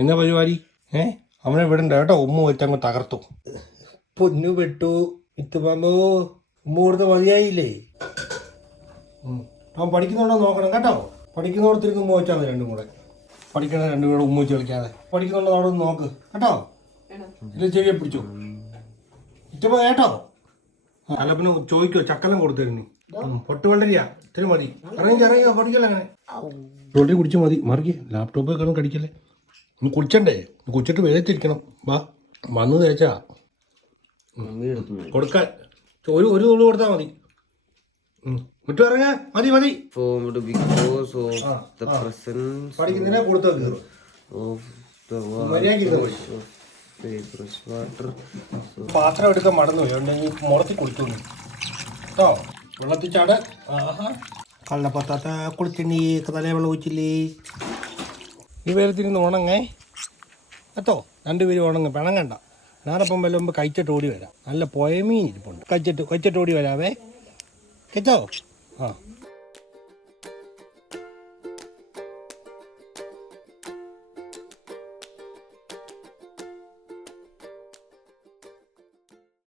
എന്നാ പരിപാടി? അവനെ വിടണ്ട കേട്ടോ, ഉമ്മ വെച്ചങ്ങ് തകർത്തു. പൊന്നു പെട്ടു ഇത്തുമാമോ, ഉമ്മ കൊടുത്ത് മതിയായില്ലേ? അവൻ പഠിക്കുന്നുണ്ടോ നോക്കണം കേട്ടോ. പഠിക്കുന്നിടത്തിരുന്ന് ഉമ്മ വെച്ചാൽ മതി. രണ്ടും കൂടെ പഠിക്കണ രണ്ടും കൂടെ ഉമ്മ വെച്ച് കളിക്കാതെ. പഠിക്കുന്നുണ്ടോ അവിടെ ഒന്ന് നോക്ക് കേട്ടോ. ഇത് ചെവിയെ പിടിച്ചു ഇറ്റുമ്പോ കേട്ടോ. അല്ല പിന്നെ ചോദിക്കോ, ചക്കലം കൊടുത്തിരുന്നു. പൊട്ട് വളരെയാ ഇത്തിരി മതി. ഇറങ്ങിയോ പഠിക്കല്ലേ അങ്ങനെ. വളരെ കുടിച്ച് മതി. മറിക്ക് ലാപ്ടോപ്പ് കാണും കടിക്കല്ലേ. ഒന്ന് കുളിച്ചണ്ടേ? കുളിച്ചിട്ട് വേദത്തിരിക്കണം. വാ വന്ന് തേച്ചാ കൊടുക്കാൻ ഒരു തുള്ളി കൊടുത്താൽ മതി. വിട്ടു ഇറങ്ങാ മതി മതി. പഠിക്കുന്നതിനെ കൊടുത്താൽ കയറും. പാത്രം എടുക്കാൻ മടന്നു പോയി. ഉണ്ടെങ്കിൽ മുറത്തി കുളിക്കുന്നു കേട്ടോ. വെള്ളത്തിൽ ചാട്. കള്ളപ്പത്താത്ത കുളിച്ചിണ്ണി തലേ വെള്ളം ഒഴിച്ചില്ലേ. ഈ വേരത്തിരുന്ന് ഉണങ്ങേ കേട്ടോ. രണ്ടുപേരും ഉണങ്ങും, പിണങ്ങണ്ട. ഞാനപ്പം വല്ല മുമ്പ് കഴിച്ചിട്ട് ഓടി വരാം. നല്ല പൊയമീൻ ഇരിപ്പുണ്ട്. കഴിച്ചിട്ട് ഓടി വരാവേ കേട്ടോ. ആ